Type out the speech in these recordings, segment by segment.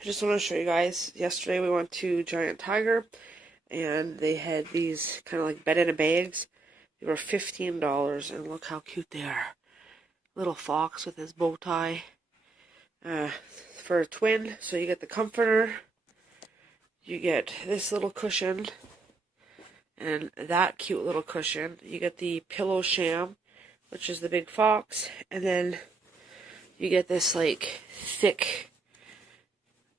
I just want to show you guys. Yesterday we went to Giant Tiger, and they had these kind of like bed-in bags. They were $15, and look how cute they are. Little fox with his bow tie. For a twin, so you get the comforter, you get this little cushion, and that cute little cushion. You get the pillow sham, which is the big fox, and then you get this like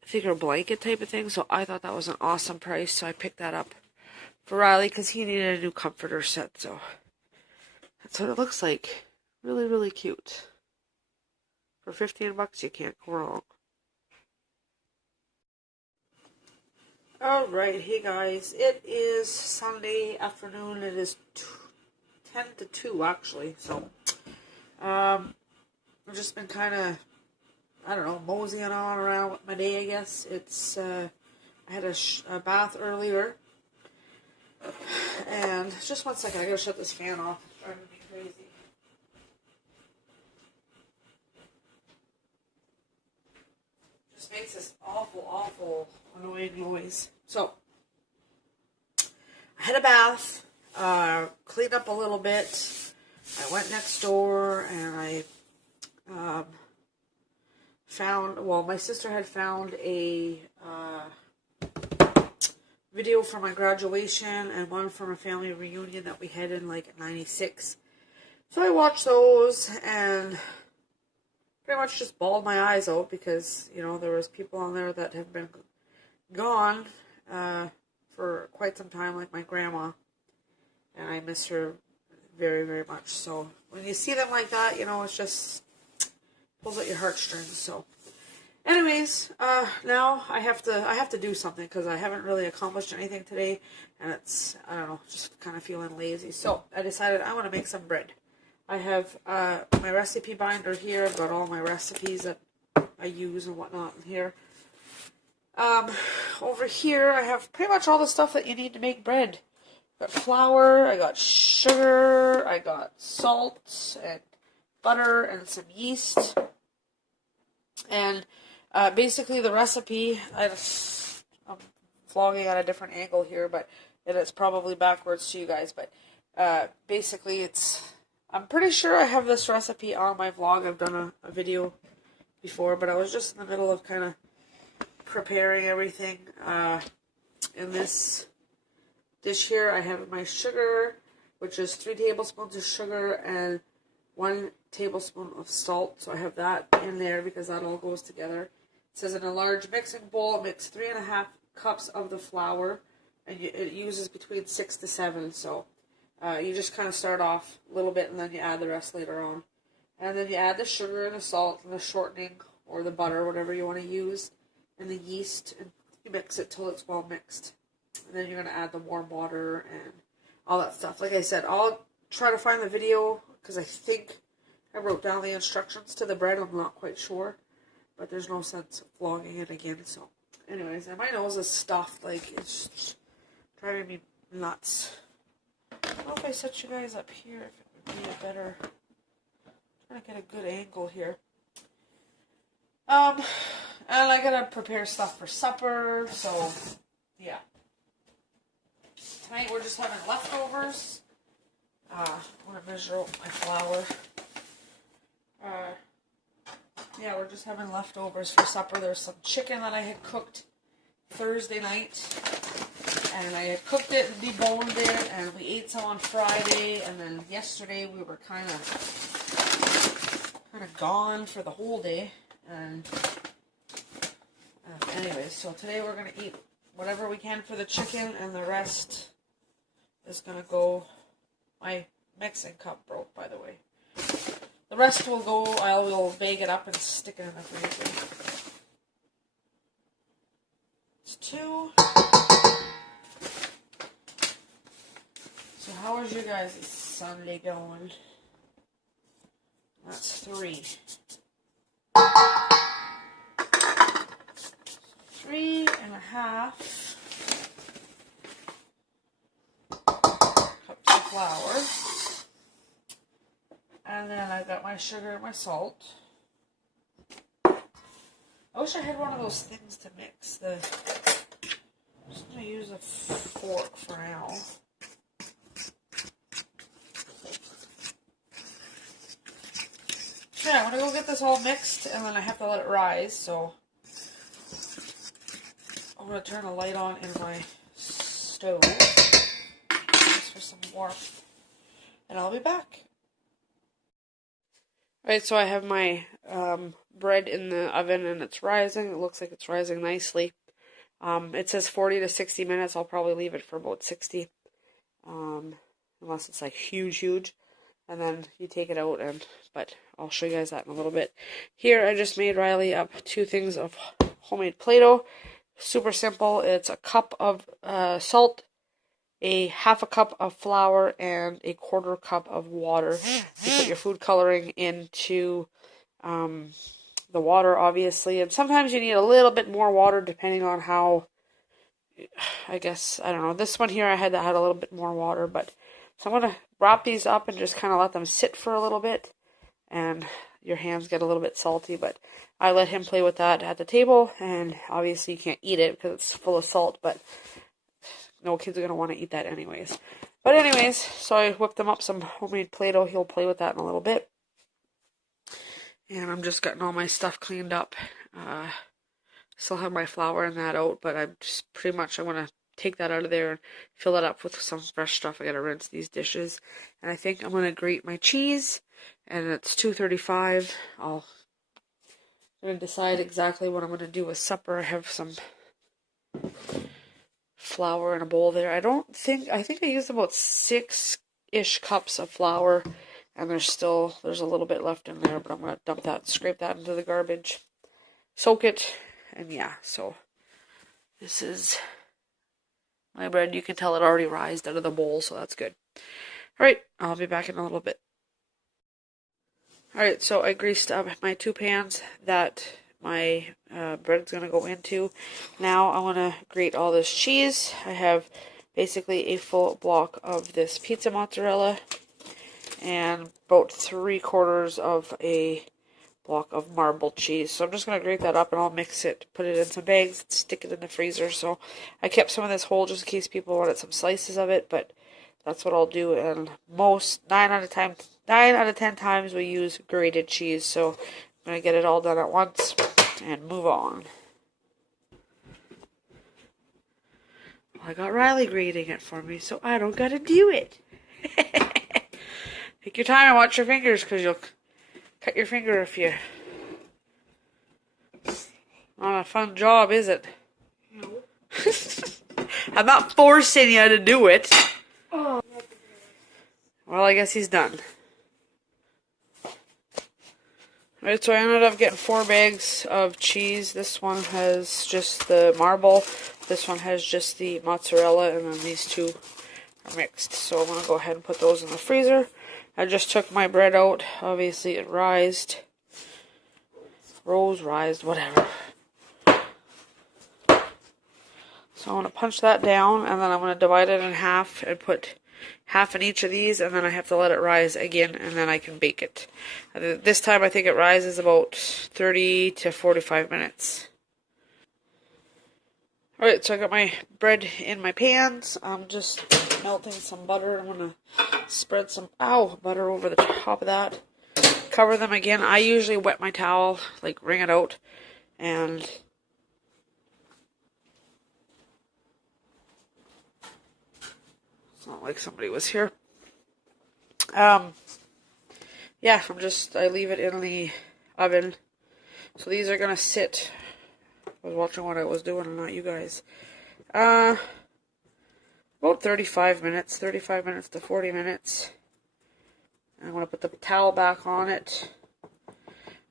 thicker blanket type of thing. So I thought that was an awesome price, so I picked that up for Riley because he needed a new comforter set. So that's what it looks like. Really, really cute. For 15 bucks, you can't go wrong. Alright, hey guys, it is Sunday afternoon. It is 10 to 2 actually, so I've just been kind of, I don't know, moseying on around with my day, I guess. It's I had a bath earlier, and just one second, I gotta shut this fan off. It's driving me crazy. Just makes this awful annoying noise. So I had a bath, cleaned up a little bit. I went next door and I found, well, my sister had found a video from my graduation and one from a family reunion that we had in like '96. So I watched those and pretty much just bawled my eyes out because, you know, there was people on there that have been gone for quite some time, like my grandma, and I miss her very, very much. So when you see them like that, you know, it's just pulls at your heartstrings. So anyways, now I have to do something because I haven't really accomplished anything today, and it's, I don't know, just kind of feeling lazy. So I decided I want to make some bread. I have my recipe binder here. I've got all my recipes that I use and whatnot in here. Over here I have pretty much all the stuff that you need to make bread. I got flour, I got sugar, I got salt and butter and some yeast. And basically the recipe, I'm vlogging at a different angle here, but it's probably backwards to you guys. But basically it's, I'm pretty sure I have this recipe on my vlog. I've done a video before, but I was just in the middle of kind of preparing everything. In this dish here, I have my sugar, which is 3 tablespoons of sugar and 1 tablespoon of salt. So I have that in there because that all goes together. It says in a large mixing bowl, mix 3.5 cups of the flour, and it uses between 6 to 7. So you just kind of start off a little bit and then you add the rest later on. And then you add the sugar and the salt and the shortening or the butter, whatever you want to use, and the yeast, and you mix it till it's well mixed. And then you're going to add the warm water and all that stuff. Like I said, I'll try to find the video because I think I wrote down the instructions to the bread. I'm not quite sure, but there's no sense of vlogging it again. So anyways, and my nose is stuffed, like it's just driving me nuts. I don't know if I set you guys up here, if it would be a better, I'm trying to get a good angle here. And I gotta prepare stuff for supper, so yeah. Tonight we're just having leftovers. I want to measure out my flour. Yeah, we're just having leftovers for supper. There's some chicken that I had cooked Thursday night, and I had cooked it and deboned it, and we ate some on Friday, and then yesterday we were kind of gone for the whole day, and anyways, so today we're going to eat whatever we can for the chicken, and the rest is going to go, my mixing cup broke, by the way. The rest will go, I will bag it up and stick it in the freezer. It's 2. So how is your guys' Sunday going? That's 3. 3.5 cups of flour. And then I got my sugar and my salt. I wish I had one of those things to mix. I'm just going to use a fork for now. So yeah, I'm going to go get this all mixed, and then I have to let it rise, so I'm going to turn the light on in my stove just for some warmth, and I'll be back. Alright, so I have my bread in the oven, and it's rising. It looks like it's rising nicely. It says 40 to 60 minutes. I'll probably leave it for about 60, unless it's like huge. And then you take it out, but I'll show you guys that in a little bit. Here, I just made Riley up 2 things of homemade Play-Doh. Super simple. It's a cup of salt, a half a cup of flour, and a 1/4 cup of water. You put your food coloring into the water, obviously, and sometimes you need a little bit more water depending on how, I guess, I don't know. This one here I had that had a little bit more water, but so I'm going to wrap these up and just kind of let them sit for a little bit, and your hands get a little bit salty, but I let him play with that at the table, and obviously you can't eat it because it's full of salt, but no kids are going to want to eat that anyways. But anyways, so I whipped them up some homemade Play-Doh. He'll play with that in a little bit. And I'm just getting all my stuff cleaned up. Still have my flour and that out, but I'm just pretty much, I want to take that out of there and fill it up with some fresh stuff. I got to rinse these dishes. And I think I'm going to grate my cheese. And it's 2:35. I'm going to decide exactly what I'm going to do with supper. I have some flour in a bowl there. I think I used about 6-ish cups of flour, and there's a little bit left in there, but I'm going to scrape that into the garbage, soak it, and yeah, so this is my bread. You can tell it already rised out of the bowl, so that's good. Alright, I'll be back in a little bit. Alright, so I greased up my 2 pans that my bread's going to go into. Now I want to grate all this cheese. I have basically a full block of this pizza mozzarella and about 3/4 of a block of marbled cheese. So I'm just going to grate that up, and I'll mix it, put it in some bags, stick it in the freezer. So I kept some of this whole just in case people wanted some slices of it, but that's what I'll do. And 9 out of 10 times we use grated cheese. So I'm going to get it all done at once and move on. Well, I got Riley grating it for me, so I don't got to do it. Take your time and watch your fingers, because you'll cut your finger if you... Not a fun job, is it? No. I'm not forcing you to do it. Oh. Well, I guess he's done. Alright, so I ended up getting 4 bags of cheese. This one has just the marble. This one has just the mozzarella, and then these 2 are mixed. So I'm going to go ahead and put those in the freezer. I just took my bread out. Obviously it rised. Rised, whatever. So I'm going to punch that down, and then I'm going to divide it in half and put half in each of these, and then I have to let it rise again, and then I can bake it. This time I think it rises about 30 to 45 minutes. Alright, so I got my bread in my pans. I'm just melting some butter. I'm going to spread some butter over the top of that. Cover them again. I usually wet my towel, like wring it out, and it's not like somebody was here. Yeah, I leave it in the oven. So these are going to sit. I was watching what I was doing and not you guys. About 35 minutes to 40 minutes. I'm going to put the towel back on it.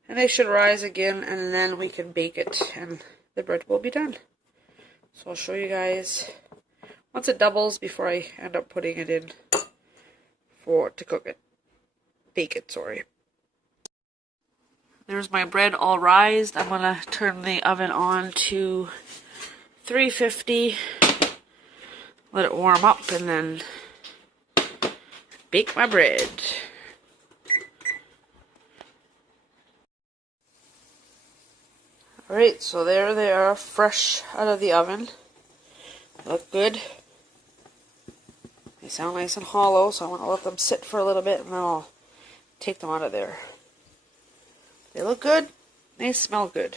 And they should rise again, and then we can bake it, and the bread will be done. So I'll show you guys once it doubles before I end up putting it in to cook it. Bake it, sorry. There's my bread all rised. I'm going to turn the oven on to 350. Let it warm up, and then bake my bread. Alright, so there they are, fresh out of the oven. They look good. They sound nice and hollow, so I want to let them sit for a little bit and then I'll take them out of there. They look good. They smell good.